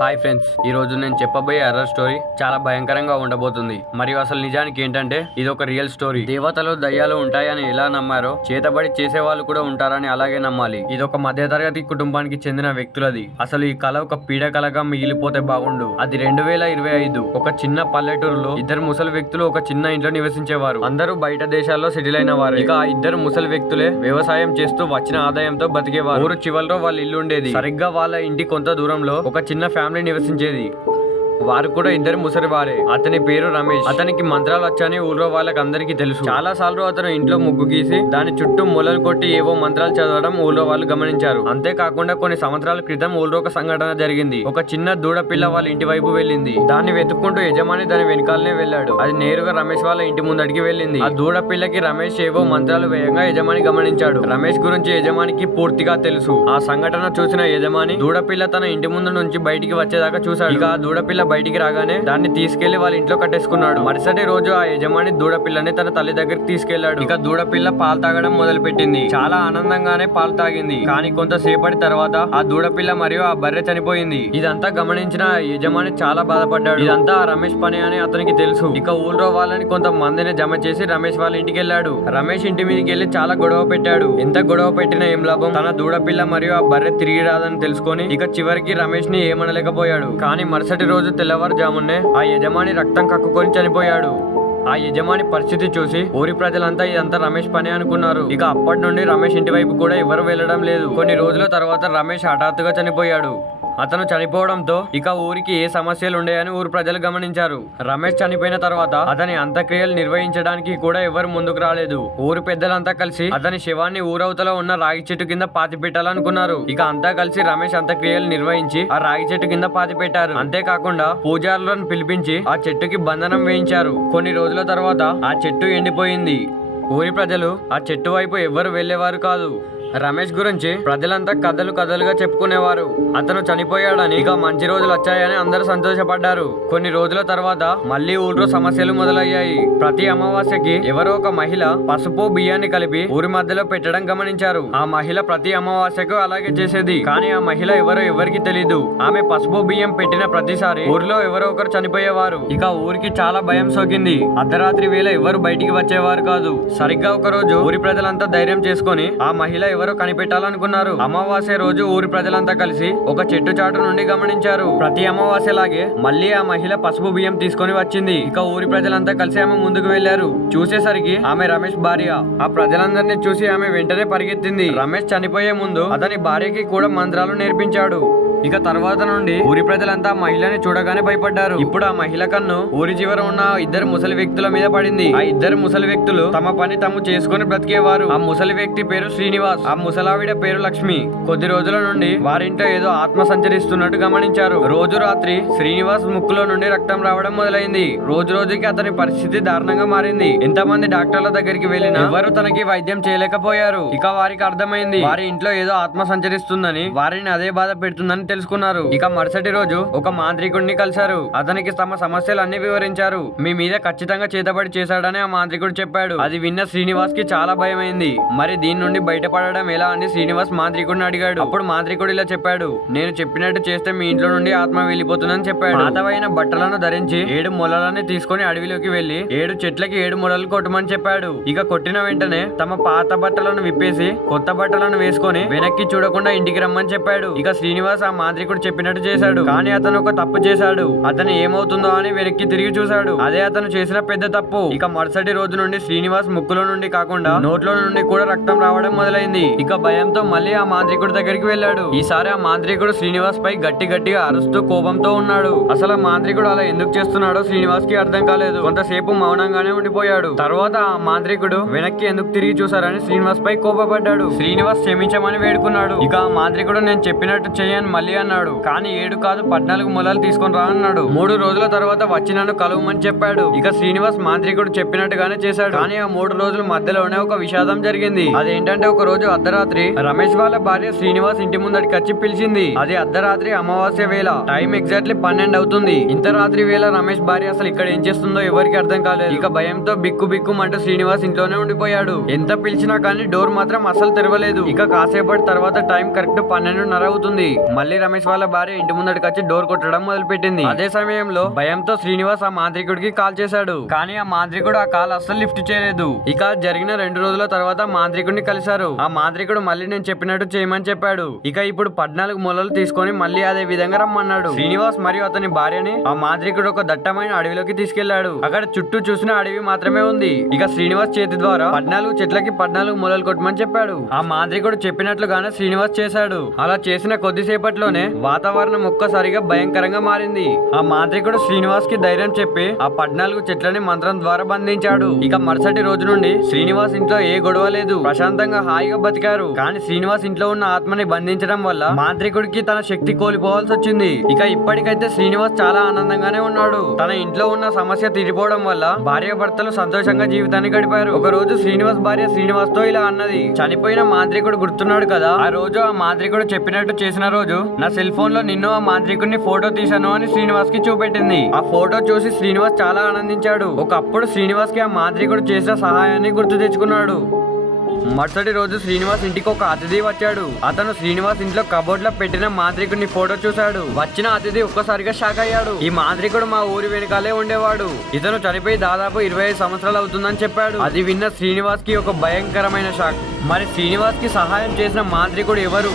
Hi friends, ఈ రోజు నేను చెప్పబోయే హర్రర్ స్టోరీ చాలా భయంకరంగా ఉండబోతుంది. మరియు అసలు నిజానికి ఏంటంటే ఇది ఒక రియల్ స్టోరీ. దేవతలు దయ్యాలు ఉంటాయని ఎలా నమ్మారో చేతబడి చేసే వాళ్ళు కూడా ఉంటారని అలాగే నమ్మాలి. ఇది ఒక మధ్యతరగతి కుటుంబానికి చెందిన వ్యక్తులది. అసలు ఈ కళ ఒక పీడకలగా మిగిలిపోతే బాగుండు. అది 2025 ఒక చిన్న పల్లెటూరులో ఇద్దరు ముసలి వ్యక్తులు ఒక చిన్న ఇంట్లో నివసించేవారు. అందరూ బయట దేశాల్లో సెటిల్ అయిన వారు. ఇక ఆ ఇద్దరు ముసలి వ్యక్తులే వ్యవసాయం చేస్తూ వచ్చిన ఆదాయంతో బతికేవారు. ఊరు చివరిలో వాళ్ళ ఇల్లు ఉండేది. సరిగ్గా వాళ్ళ ఇంటి కొంత దూరంలో ఒక చిన్న ఫ్యామిలీ నివసించేది. వారు కూడా ఇద్దరు ముసలివారే. అతని పేరు రమేష్. అతనికి మంత్రాలు వచ్చని ఊళ్ళో వాళ్ళకి అందరికీ తెలుసు. చాలా సార్లు అతను ఇంట్లో ముగ్గు గీసి దాని చుట్టూ మొలలు కొట్టి ఏవో మంత్రాలు చదవడం ఊళ్ళో వాళ్ళు గమనించారు. అంతేకాకుండా కొన్ని సంవత్సరాల క్రితం ఊళ్ళో ఒక సంఘటన జరిగింది. ఒక చిన్న దూడ పిల్ల వాళ్ళ ఇంటి వైపు వెళ్ళింది. దాన్ని వెతుక్కుంటూ యజమాని దాని వెనకాలనే వెళ్ళాడు. అది నేరుగా రమేష్ వాళ్ళ ఇంటి ముందడికి వెళ్ళింది. ఆ దూడ పిల్లకి రమేష్ ఏవో మంత్రాలు వేయంగా యజమాని గమనించాడు. రమేష్ గురించి యజమానికి పూర్తిగా తెలుసు. ఆ సంఘటన చూసిన యజమాని దూడపిల్ల తన ఇంటి ముందు నుంచి బయటికి వచ్చేదాకా చూశాడు. ఇక ఆ దూడపిల్ల బయటికి రాగానే దాన్ని తీసుకెళ్లి వాళ్ళ ఇంట్లో కట్టేసుకున్నాడు. మరుసటి రోజు ఆ యజమాని దూడపిల్లని తన తల్లి దగ్గరికి తీసుకెళ్లాడు. ఇక దూడపిల్ల పాలు తాగడం మొదలు పెట్టింది. చాలా ఆనందంగానే పాలు తాగింది. కానీ కొంతసేపటి తర్వాత ఆ దూడపిల్ల మరియు ఆ బర్రె చనిపోయింది. ఇదంతా గమనించిన యజమాని చాలా బాధపడ్డాడు. ఇదంతా రమేష్ పని అని అతనికి తెలుసు. ఇక ఊళ్ళో వాళ్ళని కొంతమందిని జమ చేసి రమేష్ వాళ్ళ ఇంటికి వెళ్ళాడు. రమేష్ ఇంటి మీదకి వెళ్లి చాలా గొడవ పెట్టాడు. ఎంత గొడవ పెట్టినా ఏం లాభం. తన దూడపిల్ల మరియు ఆ బర్రె తిరిగి రాదని తెలుసుకొని ఇక చివరికి రమేష్ ని ఏమనలేకపోయాడు. కానీ మరుసటి రోజు తెల్లవారుజామునే ఆ యజమాని రక్తం కక్కుకొని చనిపోయాడు. ఆ యజమాని పరిస్థితి చూసి ఊరి ప్రజలంతా ఇదంతా రమేష్ పని అనుకున్నారు. ఇక అప్పటి నుండి రమేష్ ఇంటి వైపు కూడా ఎవరు వెళ్లడం లేదు. కొన్ని రోజుల తర్వాత రమేష్ హఠాత్తుగా చనిపోయాడు. అతను చనిపోవడంతో ఇక ఊరికి ఏ సమస్యలు ఉండేయని ఊరు ప్రజలు గమనించారు. రమేష్ చనిపోయిన తర్వాత అతని అంత్యక్రియలు నిర్వహించడానికి కూడా ఎవరు ముందుకు రాలేదు. ఊరు పెద్దలంతా కలిసి అతని శవాన్ని ఊరవతలో ఉన్న రాగి చెట్టు కింద పాతి పెట్టాలనుకున్నారు. ఇక అంతా కలిసి రమేష్ అంత్యక్రియలు నిర్వహించి ఆ రాగి చెట్టు కింద పాతి పెట్టారు. అంతేకాకుండా పూజారులను పిలిపించి ఆ చెట్టుకి బంధనం వేయించారు. కొన్ని రోజుల తర్వాత ఆ చెట్టు ఎండిపోయింది. ఊరి ప్రజలు ఆ చెట్టు వైపు ఎవ్వరు వెళ్లేవారు కాదు. రమేష్ గురించి ప్రజలంతా కథలుగా చెప్పుకునేవారు. అతను చనిపోయాడని ఇక మంచి రోజులు వచ్చాయని అందరూ సంతోషపడ్డారు. కొన్ని రోజుల తర్వాత మళ్లీ ఊళ్ళో సమస్యలు మొదలయ్యాయి. ప్రతి అమావాస్యకి ఎవరో ఒక మహిళ పసుపు బియ్యాన్ని కలిపి ఊరి మధ్యలో పెట్టడం గమనించారు. ఆ మహిళ ప్రతి అమావాస్యకు అలాగే చేసేది. కానీ ఆ మహిళ ఎవరో ఎవరికి తెలీదు. ఆమె పసుపు బియ్యం పెట్టిన ప్రతిసారి ఊరిలో ఎవరో ఒకరు చనిపోయేవారు. ఇక ఊరికి చాలా భయం సోకింది. అర్ధరాత్రి వేళ ఎవరు బయటికి వచ్చేవారు కాదు. సరిగ్గా ఒక రోజు ఊరి ప్రజలంతా ధైర్యం చేసుకుని ఆ మహిళ ఎవరో కనిపెట్టాలనుకున్నారు. అమావాస్య రోజు ఊరి ప్రజలంతా కలిసి ఒక చెట్టు చాటు నుండి గమనించారు. ప్రతి అమావాస్యలాగే మళ్ళీ ఆ మహిళ పసుపు బియ్యం తీసుకొని వచ్చింది. ఇక ఊరి ప్రజలంతా కలిసి ఆమె ముందుకు వెళ్లారు. చూసేసరికి ఆమె రమేష్ భార్య. ఆ ప్రజలందరినీ చూసి ఆమె వెంటనే పరిగెత్తింది. రమేష్ చనిపోయే ముందు అతని భార్యకి కూడా మంత్రాలు నేర్పించాడు. ఇక తర్వాత నుండి ఊరి ప్రజలంతా ఆ మహిళని చూడగానే భయపడ్డారు. ఇప్పుడు ఆ మహిళ కన్ను ఊరి చివర ఉన్న ఇద్దరు ముసలి వ్యక్తుల మీద పడింది. ఆ ఇద్దరు ముసలి వ్యక్తులు తమ పని తాము చేసుకుని బ్రతికేవారు. ఆ ముసలి వ్యక్తి పేరు శ్రీనివాస్, ఆ ముసలావిడ పేరు లక్ష్మి. కొద్ది రోజుల నుండి వారింట్లో ఏదో ఆత్మ సంచరిస్తున్నట్టు గమనించారు. రోజు రాత్రి శ్రీనివాస్ ముక్కులో నుండి రక్తం రావడం మొదలైంది. రోజు రోజుకి అతని పరిస్థితి దారుణంగా మారింది. ఎంతమంది డాక్టర్ల దగ్గరికి వెళ్ళినా ఎవరు తనకి వైద్యం చేయలేకపోయారు. ఇక వారికి అర్థమైంది వారి ఇంట్లో ఏదో ఆత్మ సంచరిస్తుందని, వారిని అదే బాధ పెడుతుందని తెలుసుకున్నారు. ఇక మరుసటి రోజు ఒక మాంత్రికుడిని కలిశారు. అతనికి తమ సమస్యలు అన్ని వివరించారు. మీ మీద ఖచ్చితంగా చేతబడి చేశాడని ఆ మాంత్రికుడు చెప్పాడు. అది విన్న శ్రీనివాస్ కి చాలా భయమైంది. మరి దీని నుండి బయటపడడం ఎలా అని శ్రీనివాస్ మాంత్రికుడిని అడిగాడు. అప్పుడు మాంత్రికుడు ఇలా చెప్పాడు, నేను చెప్పినట్టు చేస్తే మీ ఇంట్లో నుండి ఆత్మ వెళ్ళిపోతుందని చెప్పాడు. పాతవైన బట్టలను ధరించి 7 మొలలని తీసుకుని అడవిలోకి వెళ్లి 7 చెట్లకి 7 మొలలు కొట్టమని చెప్పాడు. ఇక కొట్టిన వెంటనే తమ పాత బట్టలను విప్పేసి కొత్త బట్టలను వేసుకొని వెనక్కి చూడకుండా ఇంటికి రమ్మని చెప్పాడు. ఇక శ్రీనివాస్ ఆ మాంత్రికుడు చెప్పినట్టు చేశాడు. కానీ అతను ఒక తప్పు చేశాడు. అతను ఏమవుతుందో అని వెనక్కి తిరిగి చూశాడు. అదే అతను చేసిన పెద్ద తప్పు. ఇక మరుసటి రోజు నుండి శ్రీనివాస్ ముక్కులో నుండి కాకుండా నోట్లో నుండి కూడా రక్తం రావడం మొదలైంది. ఇక భయంతో మళ్ళీ ఆ మాంత్రికుడి దగ్గరికి వెళ్ళాడు. ఈసారి ఆ మాంత్రికుడు శ్రీనివాస్ పై గట్టిగా అరుస్తూ కోపంతో ఉన్నాడు. అసలు ఆ మాంత్రికుడు అలా ఎందుకు చేస్తున్నాడో శ్రీనివాస్ కి అర్థం కాలేదు. కొంతసేపు మౌనంగానే ఉండిపోయాడు. తర్వాత ఆ మాంత్రికుడు వెనక్కి ఎందుకు తిరిగి చూశారని శ్రీనివాస్ పై కోపపడ్డాడు. శ్రీనివాస్ క్షమించమని వేడుకున్నాడు. ఇక ఆ మాంత్రికుడు నేను చెప్పినట్టు చేయని మళ్ళీ అన్నాడు. కానీ 7 కాదు 14 మొలలు తీసుకొని రా అన్నాడు. 3 రోజుల తర్వాత వచ్చి నన్ను కలవమని చెప్పాడు. ఇక శ్రీనివాస్ మాంత్రికుడు చెప్పినట్టుగానే చేశాడు. కానీ ఆ 3 రోజుల మధ్యలోనే ఒక విషాదం జరిగింది. అదేంటంటే ఒక రోజు అర్ధరాత్రి రమేష్ వాళ్ళ భార్య శ్రీనివాస్ ఇంటి ముందడికి వచ్చి పిలిచింది. అది అర్ధరాత్రి అమావాస్య వేళ. టైం ఎగ్జాక్ట్లీ 12 అవుతుంది. ఇంత రాత్రి వేళ రమేష్ భార్య అసలు ఇక్కడ ఏం చేస్తుందో ఎవరికి అర్థం కాలేదు. ఇక భయంతో బిక్కుమంటూ శ్రీనివాస్ ఇంట్లోనే ఉండిపోయాడు. ఎంత పిలిచినా కానీ డోర్ మాత్రం అసలు తెరవలేదు. ఇక కాసేపటి తర్వాత టైం కరెక్ట్ 12:30 అవుతుంది. మళ్ళీ రమేష్ వాళ్ళ భార్య ఇంటి ముందటికి వచ్చి డోర్ కొట్టడం మొదలుపెట్టింది. అదే సమయంలో భయంతో శ్రీనివాస్ ఆ మాంత్రికుడికి కాల్ చేశాడు. కానీ ఆ మాంత్రికుడు ఆ కాల్ అస్సలు లిఫ్ట్ చేయలేదు. ఇక జరిగిన 2 రోజుల తర్వాత మాంత్రికుడిని కలిశారు. ఆ మాంత్రికుడు మళ్ళీ నేను చెప్పినట్టు చేయమని చెప్పాడు. ఇక ఇప్పుడు 14 మొలలు తీసుకొని మళ్ళీ అదే విధంగా రమ్మన్నాడు. శ్రీనివాస్ మరియు అతని భార్యని ఆ మాంత్రికుడు ఒక దట్టమైన అడవిలోకి తీసుకెళ్లాడు. అక్కడ చుట్టూ చూసిన అడవి మాత్రమే ఉంది. ఇక శ్రీనివాస్ చేతి ద్వారా 14 చెట్లకి 14 మొలలు కొట్టమని చెప్పాడు. ఆ మాంత్రికుడు చెప్పినట్లుగానే శ్రీనివాస్ చేశాడు. అలా చేసిన కొద్దిసేపట్లోనే వాతావరణం ఒక్కసారిగా భయంకరంగా మారింది. ఆ మాంత్రికుడు శ్రీనివాస్ కి ధైర్యం చెప్పి ఆ 14 చెట్లని మంత్రం ద్వారా బంధించాడు. ఇక మరుసటి రోజు నుండి శ్రీనివాస్ ఇంట్లో ఏ గొడవ లేదు, ప్రశాంతంగా హాయిగా బతికారు. కానీ శ్రీనివాస్ ఇంట్లో ఉన్న ఆత్మని బంధించడం వల్ల మాంత్రికుడికి తన శక్తి కోల్పోవాల్సి వచ్చింది. ఇక ఇప్పటికైతే శ్రీనివాస్ చాలా ఆనందంగానే ఉన్నాడు. తన ఇంట్లో ఉన్న సమస్య తీరిపోవడం వల్ల భార్యాభర్తలు సంతోషంగా జీవితాన్ని గడిపారు. ఒక రోజు శ్రీనివాస్ భార్య శ్రీనివాస్ తో ఇలా అన్నది, చనిపోయిన మాంత్రికుడు గుర్తున్నాడు కదా, ఆ రోజు ఆ మాంత్రికుడు చెప్పినట్టు చేసిన రోజు నా సెల్ ఫోన్ లో నిన్ను ఆ మాంత్రికుడిని ఫోటో తీశాను అని శ్రీనివాస్ కి చూపెట్టింది. ఆ ఫోటో చూసి శ్రీనివాస్ చాలా ఆనందించాడు. ఒకప్పుడు శ్రీనివాస్ కి ఆ మాంత్రికుడు చేసిన సహాయాన్ని గుర్తు తెచ్చుకున్నాడు. మరుసటి రోజు శ్రీనివాస్ ఇంటికి ఒక అతిథి వచ్చాడు. అతను శ్రీనివాస్ ఇంట్లో కబోర్డ్ లో పెట్టిన మాంత్రికుడిని ఫోటో చూశాడు. వచ్చిన అతిథి ఒక్కసారిగా షాక్ అయ్యాడు. ఈ మాంత్రికుడు మా ఊరి వెనకాలే ఉండేవాడు. ఇతను చనిపోయి దాదాపు 25 సంవత్సరాలు అవుతుందని చెప్పాడు. అది విన్న శ్రీనివాస్ కి ఒక భయంకరమైన షాక్. మరి శ్రీనివాస్ కి సహాయం చేసిన మాంత్రికుడు ఎవరు?